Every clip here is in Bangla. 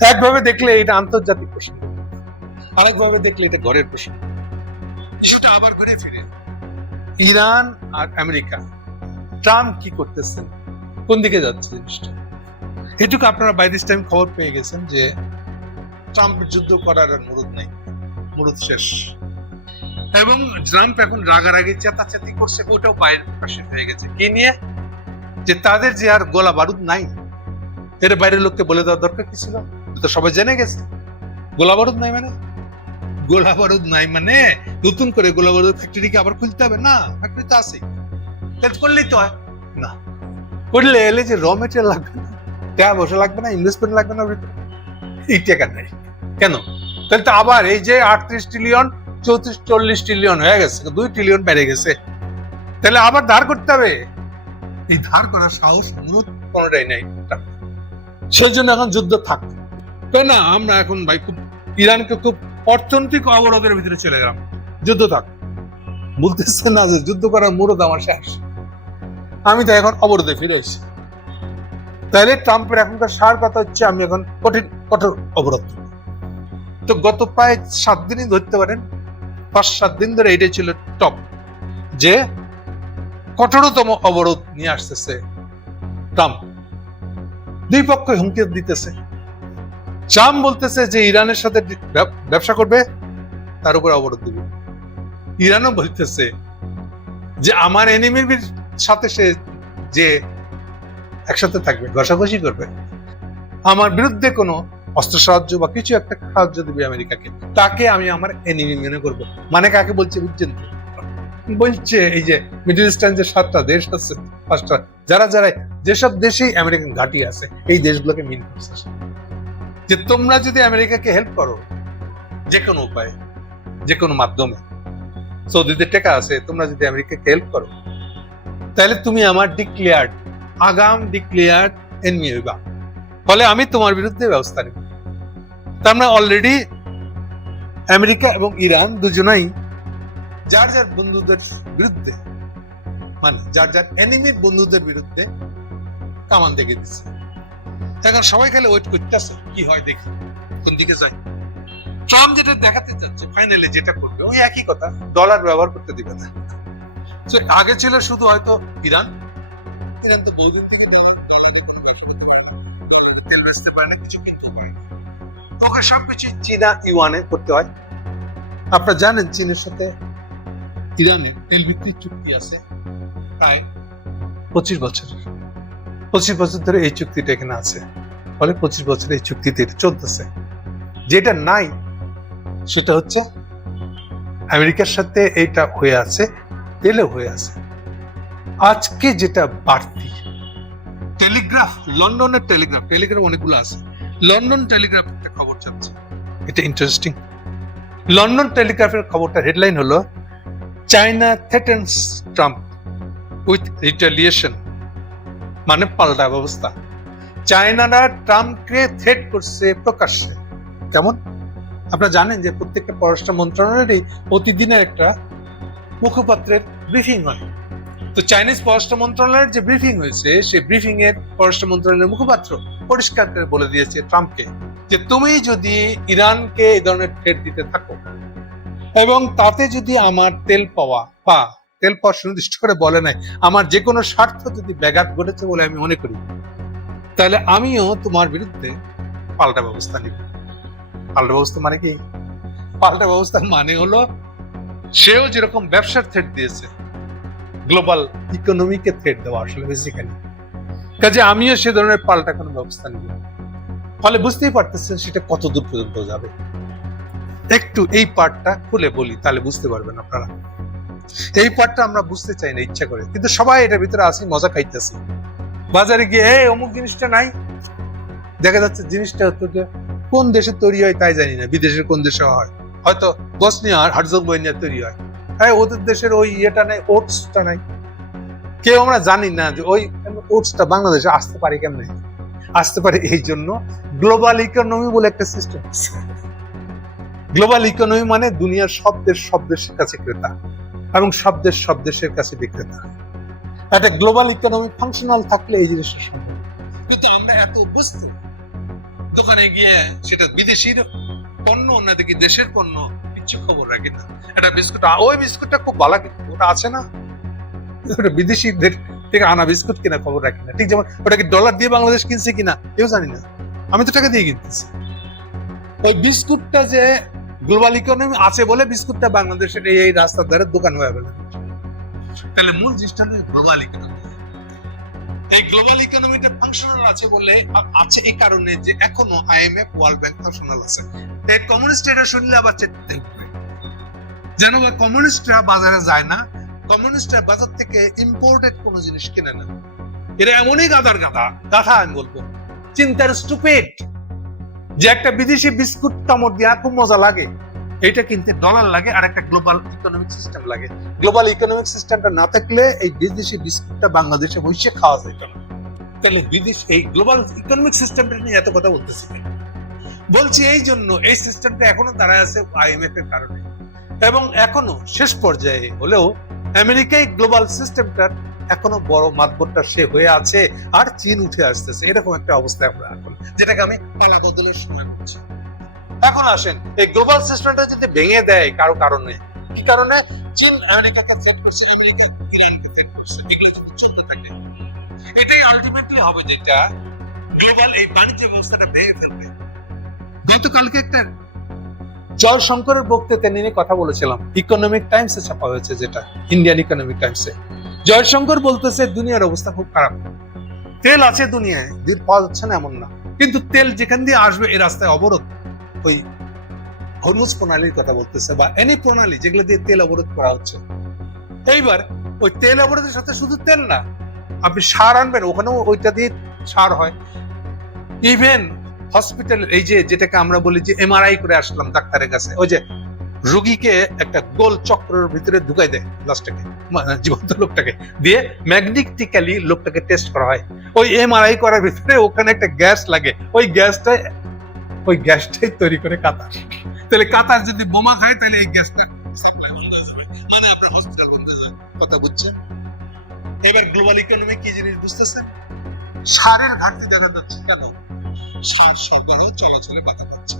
একভাবে দেখলে এটা আন্তর্জাতিক প্রশ্ন, আরেকভাবে দেখলে এটা ঘরের প্রশ্ন। ইস্যুটা আবার ঘুরে ফিরে ইরান আর আমেরিকা, ট্রাম্প কি করতেছেন, কোন দিকে যাচ্ছে জিনিসটা, এটুকু আপনারা বাই দিস টাইম খবর পেয়ে গেছেন যে ট্রাম্প যুদ্ধ করার আর মুরুদ নাই, মুরুদ শেষ। এবং ট্রাম্প এখন রাগারাগি চেতাচেতি করছে, ওটাও বাইরে প্রকাশিত হয়ে গেছে কি নিয়ে, যে তাদের যে আর গোলা বারুদ নাই, এর বাইরের লোককে বলে দেওয়ার দরকার কি ছিল, তো সবাই জেনে গেছে গোলা বারুদ নাই মানে, গোলা বারুদ নাই মানে নতুন করে গোলা বারুদ ফ্যাক্টরিকে আবার খুলতে হবে না, ফ্যাক্টরি তো আছে, তাহলে করলেই তো হয় না, করলে এলে যে র মেটেরিয়াল লাগবে না, টাকা পয়সা লাগবে না, ইনভেস্টমেন্ট লাগবে না, এই টাকা নাই কেন, তাহলে তো আবার এই যে 38 ট্রিলিয়ন 34-40 ট্রিলিয়ন হয়ে গেছে, 2 ট্রিলিয়ন বেড়ে গেছে, তাহলে আবার ধার করতে হবে, এই ধার করার সাহস অনুরোধ কোনটাই নাই, সেই জন্য এখন যুদ্ধ থাক না, আমরা এখন ভাই খুব ইরানকে খুব অর্থনৈতিক অবরোধের ভিতরে চলে গেলাম, যুদ্ধ থাক বলতেছে না যে যুদ্ধ করার মুরদ আমার শেষ, আমি তো এখন অবরোধে ফিরে এসেছি, তাহলে ট্রাম্পের এখনকার সার কথা হচ্ছে আমি এখন কঠোর অবরোধ। তো গত প্রায় 7 দিনই ধরতে পারেন, 5-7 দিন ধরে এটাই ছিল টপ, যে কঠোরতম অবরোধ নিয়ে আসতেছে ট্রাম্প, দুই পক্ষ হুমকি দিতেছে, ট্রাম্প বলতেছে যে ইরানের সাথে ব্যবসা করবে তার উপর অবরোধ দিবে, ইরানও বলতেছে যে আমার এনিমির সাথে সে যে একসাথে থাকবে, ঘষাঘষি করবে, আমার বিরুদ্ধে কোনো অস্ত্র সাহায্য বা কিছু একটা সাহায্য দিবে আমেরিকাকে, তাকে আমি আমার এনিমি মনে করবো। মানে কাকে বলছে বুঝছেন তো, বলছে এই যে মিডল ইস্টার্ন যে 7টা দেশ আছে, 5টা, যারা যেসব দেশেই আমেরিকান ঘাঁটি আছে, এই দেশগুলোকে মিন করছে, যে তোমরা যদি আমেরিকাকে হেল্প করো যে কোনো উপায়ে, যে কোনো মাধ্যমে, সৌদিতে টাকা আছে, তোমরা যদি আমেরিকাকে হেল্প করো তাহলে তুমি আমার আগাম ডিক্লেয়ার্ড এনিমি হইবা, ফলে আমি তোমার বিরুদ্ধে ব্যবস্থা নেব। তার মানে অলরেডি আমেরিকা এবং ইরান দুজনাই যার যার বন্ধুদের বিরুদ্ধে, মানে যার যার এনিমির বন্ধুদের বিরুদ্ধে কামান দেখে দিচ্ছে। এখন সবাই খালি ওয়েট করতেছে কি হয়, দেখি কোন দিকে যায়। ট্রাম্প যেটা দেখাতে চাচ্ছে ফাইনালি যেটা করবে ওই একই কথা, ডলার ব্যবহার করতে দিবে না। আগে ছিল শুধু হয়তো ইরান তো বহুদিন থেকে তেল বেচতে পারে না, কিছু কিনতে পারে না, ওকে সবকিছু চীনা ইউয়ানে করতে হয়। আপনারা জানেন চীনের সাথে ইরানের তেল বিক্রির চুক্তি আছে প্রায় 25 বছরের, 25 বছর ধরে এই চুক্তিটা এখানে আছে, ফলে 25 বছর এই চুক্তিতে চলতেছে। যেটা নাই সেটা হচ্ছে আমেরিকার সাথে এইটা হয়ে আছে, তেলে হয়ে আছে। আজকে যেটা বাড়তি টেলিগ্রাফ, লন্ডনের টেলিগ্রাফ অনেকগুলো আছে, লন্ডন টেলিগ্রাফ একটা খবর চাচ্ছে, এটা ইন্টারেস্টিং। লন্ডন টেলিগ্রাফের খবরটা হেডলাইন হলো China threatens Trump with retaliation, মানে পাল্টা ব্যবস্থা। চায়নারা ট্রাম্পকে থ্রেট করছে প্রকাশ্যে। কেমন? আপনারা জানেন যে প্রত্যেকটা পররাষ্ট্র মন্ত্রণালয়েরই প্রতিদিনের একটা মুখপাত্রের ব্রিফিং হয়। তো চাইনিজ পররাষ্ট্র মন্ত্রণালয়ের যে ব্রিফিং হয়েছে, সেই ব্রিফিং এর পররাষ্ট্র মন্ত্রণালয়ের মুখপাত্র পরিষ্কার করে বলে দিয়েছে ট্রাম্পকে যে তুমি যদি ইরানকে এই ধরনের থ্রেট দিতে থাকো এবং তাতে যদি আমার তেল পাওয়া সুনির্দিষ্ট করে বলে নাই, আমার যে কোনো স্বার্থ যদি ব্যাঘাত ঘটেছে বলে আমি মনে করি, তাহলে আমিও তোমার বিরুদ্ধে পাল্টা ব্যবস্থা নিব। পাল্টা ব্যবস্থা মানে কি? পাল্টা ব্যবস্থার মানে হলো সেও যেরকম ব্যবসার থ্রেট দিয়েছে, গ্লোবাল ইকোনমিকে থ্রেট দেওয়া আসলে বেসিক্যালি, কাজে আমিও সে ধরনের পাল্টা কোনো ব্যবস্থা নিব। ফলে বুঝতেই পারতেছেন সেটা কত দূর পর্যন্ত যাবে। একটু এই পার্টটা খুলে বলি, তাহলে বুঝতে পারবেন আপনারা। এই পার্টটা আমরা বুঝতে চাই না ইচ্ছা করে, কিন্তু সবাই এটার ভিতরে আসি, মজা খাইতেছি। বাজারে গিয়ে অমুক জিনিসটা নাই, দেখা যাচ্ছে জিনিসটা কোন দেশে তৈরি হয় তাই জানি না, বিদেশের কোন দেশে হয়, হয়তো বসনিয়া আর হার্জেগোভিনা তৈরি হয়, ওদের দেশের ওই ইয়েটা নাই, ওটসটা নাই। কেউ আমরা জানি না যে ওই ওটসটা বাংলাদেশে আসতে পারে কেমনে, আসতে পারে এই জন্য গ্লোবাল ইকোনমি বলে একটা সিস্টেম। গ্লোবাল ইকোনমি মানে দুনিয়ার সব দেশের কাছে ক্রেতা এবং সব দেশের কাছে বিক্রেতা। একটা গ্লোবাল ইকোনমি ফাংশনাল থাকলে এই জিনিসটা সম্ভব। কিন্তু আমরা এত অভ্যস্ত দোকানে গিয়ে সেটা বিদেশির পণ্য অন্যদিকে দেশের পণ্য কিচ্ছু খবর রাখি না। এটা বিস্কুট, ওই বিস্কুটটা খুব ভালো, ওটা আছে না, ওটা বিদেশিদের থেকে আনা বিস্কুট কিনা খবর রাখি না। ঠিক যেমন ওটা কি ডলার দিয়ে বাংলাদেশ কিনছে কিনা এও জানি না, আমি তো টাকা দিয়ে কিনতেছি। ওই বিস্কুটটা যে গ্লোবাল ইকোনমি আছে বলে বিস্কুটটা বাংলাদেশের এই রাস্তার ধারে দোকান হয়ে গেল। তাহলে মূল জিনিসটা হলো গ্লোবাল ইকোনমি। এই গ্লোবাল ইকোনমিটা ফাংশনাল আছে বলে আছে এই কারণে যে এখনো আইএমএফ, ওয়ার্ল্ড ব্যাংক ফাংশনাল আছে। এই কমিউনিস্ট এটা শুনলে আবার চেতে যেন কমিউনিস্টরা বাজারে যায় না, কমিউনিস্টরা বাজার থেকে ইম্পোর্টেড কোনো জিনিস কিনে না। এরা এমনই গাধা আমি বলবো, চিন্তার স্টুপিড, যে একটা বিদেশি বিস্কুট কামড় দিয়া খুব মজা লাগে, এটা কিনতে ডলার লাগে আর একটা গ্লোবাল ইকোনমিক সিস্টেম লাগে। গ্লোবাল ইকোনমিক সিস্টেমটা না থাকলে এই বিদেশি বিস্কুটটা বাংলাদেশে বসে খাওয়া যেত না। তাহলে বিদেশ এই গ্লোবাল ইকোনমিক সিস্টেমটা নিয়ে এত কথা বলতেছি বলছি এই জন্য, এই সিস্টেমটা এখনো দাঁড়ায় আছে আইএমএফ এর কারণে, এবং এখনো শেষ পর্যায়ে হলেও আমেরিকায় গ্লোবাল সিস্টেমটার এখনো বড় মাতবরটা সে হয়ে আছে, আর চীন উঠে আসতেছে, এরকম একটা অবস্থায় আমরা এখন, যেটাকে আমি পালা বদলের সময় বলছি। এখন আসেন, এই গ্লোবাল সিস্টেমটা যদি ভেঙে দেয় কারো কারণে, কি কারণে? চীন আমেরিকাকে থ্রেট করছে, আমেরিকা ইরানকে থ্রেট করছে, এগুলো যদি চলতে থাকে এটাই আলটিমেটলি হবে যেটা গ্লোবাল এই বাণিজ্য ব্যবস্থাটা ভেঙে ফেলবে। গতকালকে একটা জয়শঙ্করের বক্তৃতা নিয়ে কথা বলেছিলাম, ইকোনমিক টাইমসে ছাপা হয়েছে, যেটা ইন্ডিয়ান ইকোনমিক টাইমসে। জয়শঙ্কর বলতেছে দুনিয়ার অবস্থা খুব খারাপ, তেল আছে দুনিয়ায়, পাওয়া যাচ্ছে না এমন না, কিন্তু তেল যেখান দিয়ে আসবে এই রাস্তায় অবরোধ। ওই হরমুজ প্রণালীর কথা বলতেছে, বা এনি প্রণালী যেগুলো দিয়ে তেল অবরোধ করা হচ্ছে। এইবার ওই তেল অবরোধের সাথে শুধু তেল না, আপনি সার আনবেন, ওখানেও ওইটা দিয়ে সার হয়। ইভেন হসপিটাল, এই যে যেটাকে আমরা বলি যে এমআরআই করে আসলাম ডাক্তারের কাছে, ওই যে রোগীকে একটা গোল চক্রের ভিতরে ঢুকাই দেয় লাস্টটাকে, জীবন্ত লোকটাকে দিয়ে ম্যাগনেটিক্যালি লোকটাকে টেস্ট করা হয়। ওই এমআরআই করার ভিতরে ওখানে একটা গ্যাস লাগে, ওই গ্যাসটাই তৈরি করে কাতার। তাহলে কাতার যদি বোমা খায় তাহলে এই গ্যাসটা সাপ্লাই বন্ধ হয়ে যাবে, মানে আপনার হসপিটাল বন্ধ হয়ে যাবে। কথা বুঝছেন? এবার গ্লোবাল ইকোনমি কি জিনিস বুঝতেছেন? সারের ঘাটতি দেখা যাচ্ছে। কেন? সার সরবরাহ চলাচলে বাধা পাচ্ছে।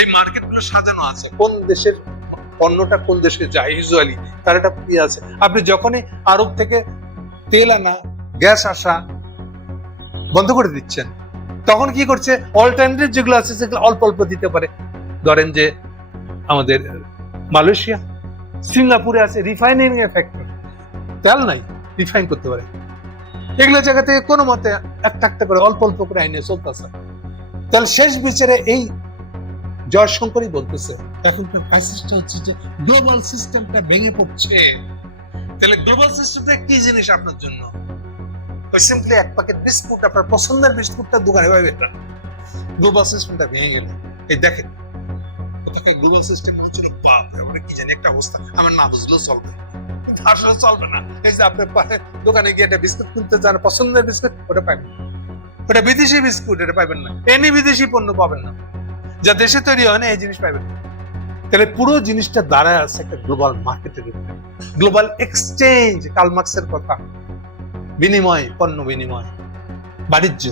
এই মার্কেট গুলো সাজানো আছে, কোন দেশের পণ্যটা কোন দেশে যায়, ইউজুয়ালি তার একটা ইয়ে আছে। আপনি যখনই আরব থেকে তেল আনা, গ্যাস আসা বন্ধ করে দিচ্ছেন, তখন কি করছে? অল্টারনেটিভ যেগুলো আছে সেগুলো অল্প অল্প দিতে পারে। ধরেন যে আমাদের মালয়েশিয়া, সিঙ্গাপুরে আছে রিফাইনিং ফ্যাক্টরি, তেল নাই, রিফাইন করতে পারে। এগুলো জায়গা থেকে কোনো মতে একটা করে অল্প অল্প করে আইনে চলতেছে। তাহলে শেষ বিচারে এই জয়শঙ্করই বলতেছে এখনকার ক্রাইসিসটা হচ্ছে যে গ্লোবাল সিস্টেমটা ভেঙে পড়ছে। তাহলে গ্লোবাল সিস্টেমটা কি জিনিস আপনার জন্য? সিম্পলি এক প্যাকেট বিস্কুট, আপনার পছন্দের বিস্কুটটা দোকানে পাবেন না। গ্লোবাল সিস্টেমটা ভেঙে গেল, এই দেখেন ওটাকে গ্লোবাল সিস্টেম হচ্ছিল বাপ, ওটা কি জানি একটা অবস্থা, আমার না বুঝলেও চলবে, আসলে চলবে না। এই যে আপনি দোকানে গিয়ে একটা বিস্কুট কিনতে যান, পছন্দের বিস্কুট, ওটা পাবেন না, ওটা বিদেশি বিস্কুট, এটা পাবেন না। এনি বিদেশি পণ্য পাবেন না, যা দেশে তৈরি হয় না এই জিনিস পাবেন না। তাহলে পুরো জিনিসটা দাঁড়ায় আছে একটা গ্লোবাল মার্কেটের উপরে, গ্লোবাল এক্সচেঞ্জ, কার্ল মার্কসের কথা, বিনিময়, পণ্য বিনিময়, বাণিজ্য,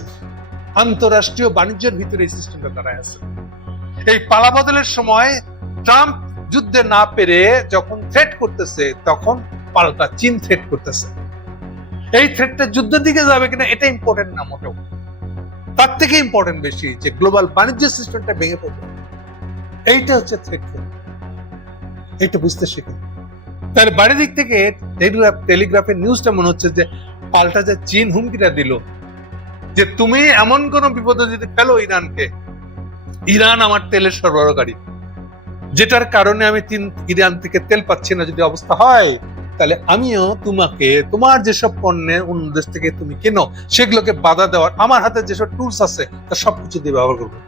আন্তঃরাষ্ট্রীয় বাণিজ্যের ভিতরে এই সিস্টেমটা দাঁড়ায় আছে। এই পালাবদলের সময় ট্রাম্প যুদ্ধে না পেরে যখন থ্রেট করতেছে, তখন পাল্টা চীন থ্রেট করতেছে। এই থ্রেটটা যুদ্ধের দিকে যাবে কিনা এটা ইম্পর্টেন্ট না মোটেও, তার থেকে ইম্পর্টেন্ট বেশি যে গ্লোবাল বাণিজ্য সিস্টেমটা ভেঙে পড়বে। এইটা হচ্ছে থ্রেট, এইটা বুঝতে শিখুন। তার বাড়ি দিক থেকে টেলিগ্রাফের নিউজটা মনে হচ্ছে যে পাল্টা যে চীন হুমকিটা দিল যে তুমি এমন কোন বিপদে যদি ফেলো ইরানকে, ইরান আমার তেলের সরবরাহকারী, যেটার কারণে আমি ইরান থেকে তেল পাচ্ছি না, যদি অবস্থা হয় তাহলে আমিও তোমাকে তোমার যেসব পণ্যের অন্য দেশ থেকে তুমি কেনো সেগুলোকে বাধা দেওয়ার আমার হাতে যেসব টুলস আছে তা সবকিছু দিয়ে ব্যবহার করবো।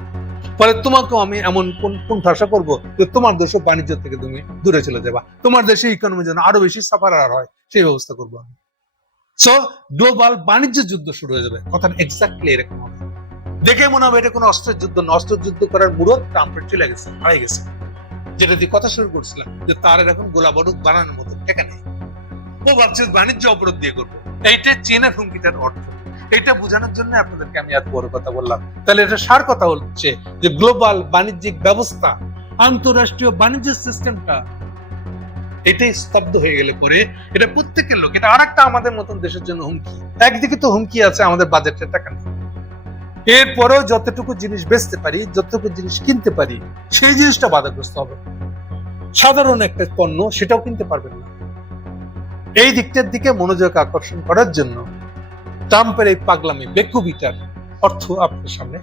ফলে তোমাকেও আমি এমন কোন ভাষা করবো যে তোমার দেশের বাণিজ্য থেকে তুমি দূরে চলে যাবা, তোমার দেশে ইকোনমি যেন আরো বেশি সাফার হয় সেই ব্যবস্থা করবো আমি। সো গ্লোবাল বাণিজ্য যুদ্ধ শুরু হয়ে যাবে, কথা এক্স্যাক্টলি এরকম হবে। দেখে মনে হবে এটা কোনো অস্ত্রের যুদ্ধ না, অস্ত্রের যুদ্ধ করার মুরত ট্রাম্পের চলে গেছে, হারিয়ে গেছে। যেটা দিয়ে কথা শুরু করছিলাম যে তার এখন গোলা বারুদ বানানোর মতো টেকা নেই, ও ভাবছে বাণিজ্য অবরোধ দিয়ে করবো। এইটা চীনের হুমকিটার অর্থ। এটা বোঝানোর জন্য আপনাদেরকে আমি এত বড় কথা বললাম। তাহলে এটা সার কথা হচ্ছে যে গ্লোবাল বাণিজ্যিক ব্যবস্থা, আন্তঃরাষ্ট্রীয় বাণিজ্য সিস্টেমটা এটাই স্তব্ধ হয়ে গেলে পরে এটা প্রত্যেকের লোক, এটা আরেকটা আমাদের মতন দেশের জন্য হুমকি। একদিকে তো হুমকি আছে আমাদের বাজেটের টাকা নেই, এরপরেও যতটুকু জিনিস বেচতে পারি, যতটুকু জিনিস কিনতে পারি, সেই জিনিসটা বাধাগ্রস্ত হবে। সাধারণ একটা পণ্য সেটাও কিনতে পারবেন না। এই দিকটার দিকে মনোযোগ আকর্ষণ করার জন্য ট্রাম্পের এই পাগলামি বেকুবিটার অর্থ আপনার সামনে